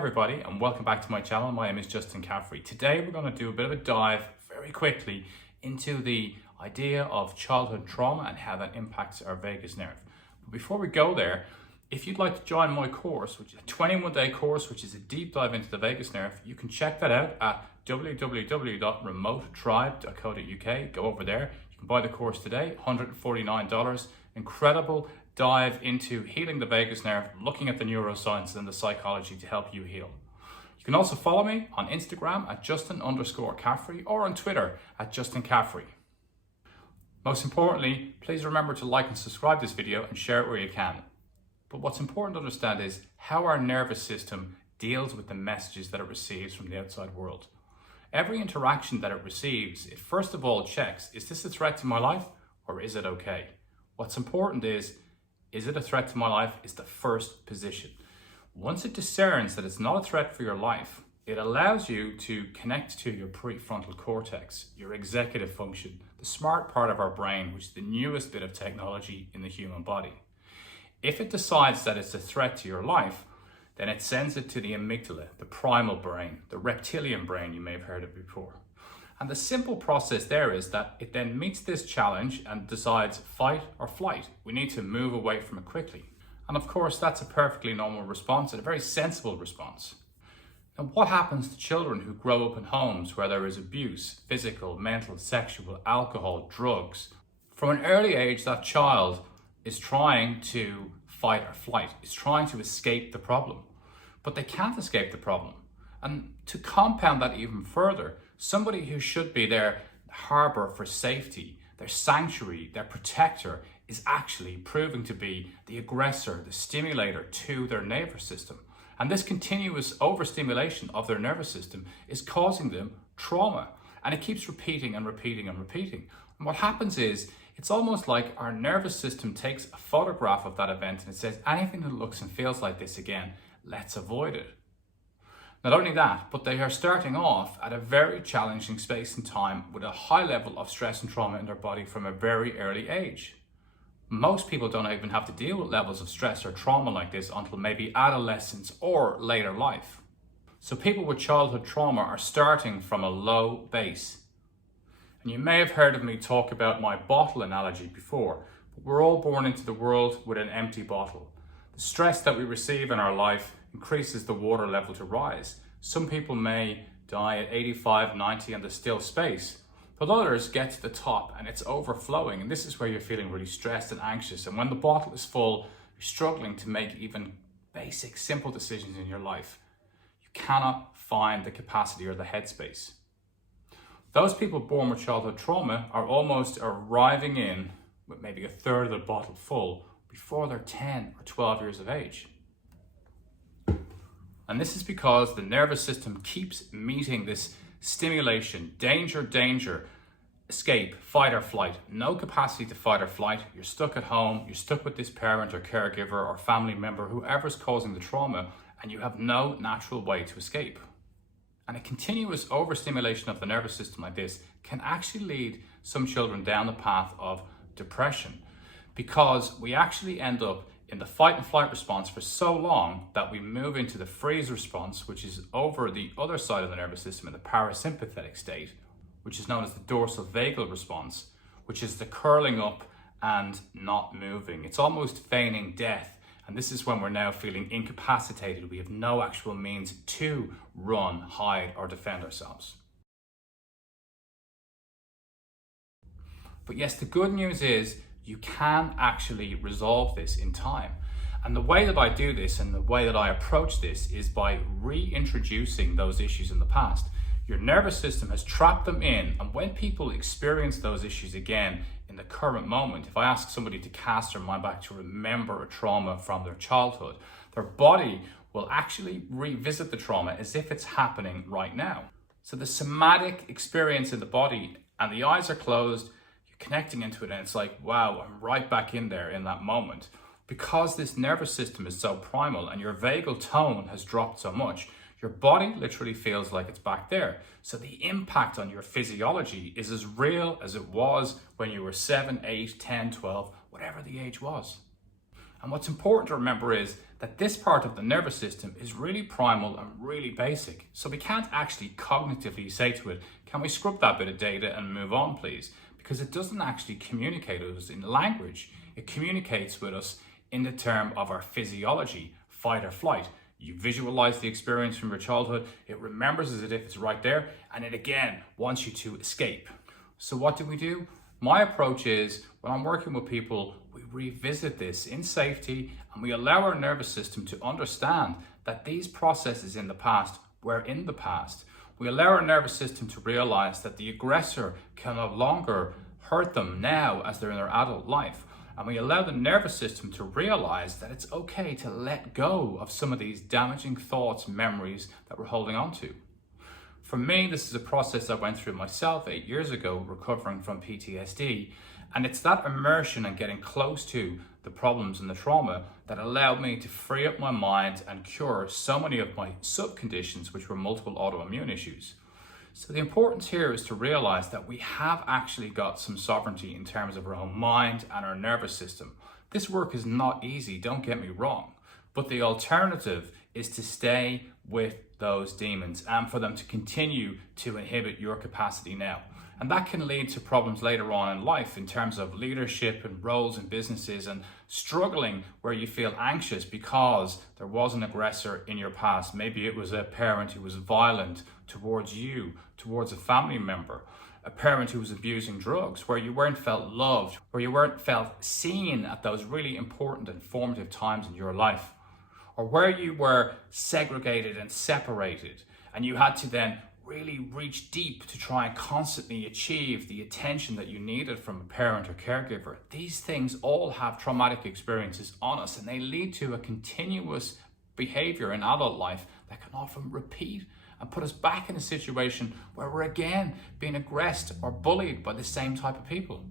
everybody and welcome back to my channel. My name is Justin Caffrey. Today we're going to do a bit of a dive very quickly into the idea of childhood trauma and how that impacts our vagus nerve. But before we go there, if you'd like to join my course, which is a 21-day course, which is a deep dive into the vagus nerve, you can check that out at www.remotetribe.co.uk. Go over there. You can buy the course today, $149. Incredible dive into healing the vagus nerve, looking at the neuroscience and the psychology to help you heal. You can also follow me on Instagram at Justin_Caffrey or on Twitter at Justin Caffrey. Most importantly, please remember to like and subscribe this video and share it where you can. But what's important to understand is how our nervous system deals with the messages that it receives from the outside world. Every interaction that it receives, it first of all checks, is this a threat to my life or is it okay? What's important is it a threat to my life is the first position. Once it discerns that it's not a threat for your life, it allows you to connect to your prefrontal cortex, your executive function, the smart part of our brain, which is the newest bit of technology in the human body. If it decides that it's a threat to your life, then it sends it to the amygdala, the primal brain, the reptilian brain, you may have heard of before. And the simple process there is that it then meets this challenge and decides fight or flight. We need to move away from it quickly. And of course, that's a perfectly normal response and a very sensible response. Now, what happens to children who grow up in homes where there is abuse, physical, mental, sexual, alcohol, drugs? From an early age, that child is trying to fight or flight, is trying to escape the problem, but they can't escape the problem. And to compound that even further, somebody who should be their harbor for safety, their sanctuary, their protector, is actually proving to be the aggressor, the stimulator to their nervous system. And this continuous overstimulation of their nervous system is causing them trauma. And it keeps repeating and repeating and repeating. And what happens is, it's almost like our nervous system takes a photograph of that event and it says, anything that looks and feels like this again, let's avoid it. Not only that, but they are starting off at a very challenging space and time with a high level of stress and trauma in their body from a very early age. Most people don't even have to deal with levels of stress or trauma like this until maybe adolescence or later life. So people with childhood trauma are starting from a low base. And you may have heard of me talk about my bottle analogy before, but we're all born into the world with an empty bottle. The stress that we receive in our life increases the water level to rise. Some people may die at 85, 90 and there's still space, but others get to the top and it's overflowing, and this is where you're feeling really stressed and anxious. And when the bottle is full, you're struggling to make even basic, simple decisions in your life. You cannot find the capacity or the headspace. Those people born with childhood trauma are almost arriving in with maybe a third of the bottle full before they're 10 or 12 years of age. And this is because the nervous system keeps meeting this stimulation, danger, danger, escape, fight or flight. No capacity to fight or flight. You're stuck at home, you're stuck with this parent or caregiver or family member, whoever's causing the trauma, and you have no natural way to escape. And a continuous overstimulation of the nervous system like this can actually lead some children down the path of depression, because we actually end up in the fight and flight response for so long that we move into the freeze response, which is over the other side of the nervous system in the parasympathetic state, which is known as the dorsal vagal response, which is the curling up and not moving. It's almost feigning death. And this is when we're now feeling incapacitated. We have no actual means to run, hide, or defend ourselves. But yes, the good news is you can actually resolve this in time. And the way that I do this and the way that I approach this is by reintroducing those issues in the past. Your nervous system has trapped them in, and when people experience those issues again in the current moment, if I ask somebody to cast their mind back to remember a trauma from their childhood, their body will actually revisit the trauma as if it's happening right now. So the somatic experience in the body, and the eyes are closed, you're connecting into it, and it's like, wow, I'm right back in there in that moment. Because this nervous system is so primal and your vagal tone has dropped so much, your body literally feels like it's back there. So the impact on your physiology is as real as it was when you were 7, 8, 10, 12, whatever the age was. And what's important to remember is that this part of the nervous system is really primal and really basic. So we can't actually cognitively say to it, can we scrub that bit of data and move on, please? Because it doesn't actually communicate with us in language. It communicates with us in the term of our physiology, fight or flight. You visualize the experience from your childhood, it remembers as if it's right there, and it again wants you to escape. So what do? My approach is, when I'm working with people, we revisit this in safety and we allow our nervous system to understand that these processes in the past were in the past. We allow our nervous system to realize that the aggressor can no longer hurt them now as they're in their adult life. And we allow the nervous system to realize that it's okay to let go of some of these damaging thoughts, memories that we're holding on to. For me, this is a process I went through myself 8 years ago, recovering from PTSD. And it's that immersion and getting close to the problems and the trauma that allowed me to free up my mind and cure so many of my sub-conditions, which were multiple autoimmune issues. So the importance here is to realize that we have actually got some sovereignty in terms of our own mind and our nervous system. This work is not easy, don't get me wrong, but the alternative is to stay with those demons and for them to continue to inhibit your capacity now. And that can lead to problems later on in life in terms of leadership and roles in businesses and struggling where you feel anxious because there was an aggressor in your past. Maybe it was a parent who was violent towards you, towards a family member, a parent who was abusing drugs, where you weren't felt loved, where you weren't felt seen at those really important and formative times in your life, or where you were segregated and separated and you had to then really reach deep to try and constantly achieve the attention that you needed from a parent or caregiver. These things all have traumatic experiences on us, and they lead to a continuous behavior in adult life that can often repeat and put us back in a situation where we're again being aggressed or bullied by the same type of people.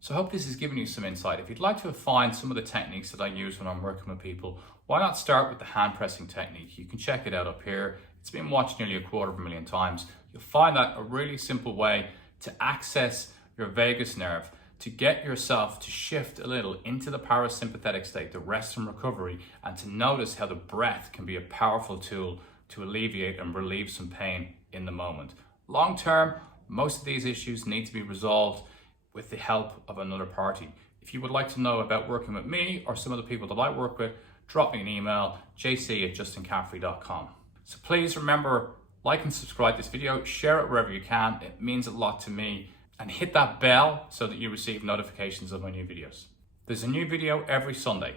So I hope this has given you some insight. If you'd like to find some of the techniques that I use when I'm working with people, why not start with the hand pressing technique? You can check it out up here. It's been watched nearly 250,000 times. You'll find that a really simple way to access your vagus nerve, to get yourself to shift a little into the parasympathetic state, the rest and recovery, and to notice how the breath can be a powerful tool to alleviate and relieve some pain in the moment. Long term, most of these issues need to be resolved with the help of another party. If you would like to know about working with me or some of the people that I work with, drop me an email, jc@justincaffrey.com. So please remember, like and subscribe this video, share it wherever you can. It means a lot to me. And hit that bell so that you receive notifications of my new videos. There's a new video every Sunday.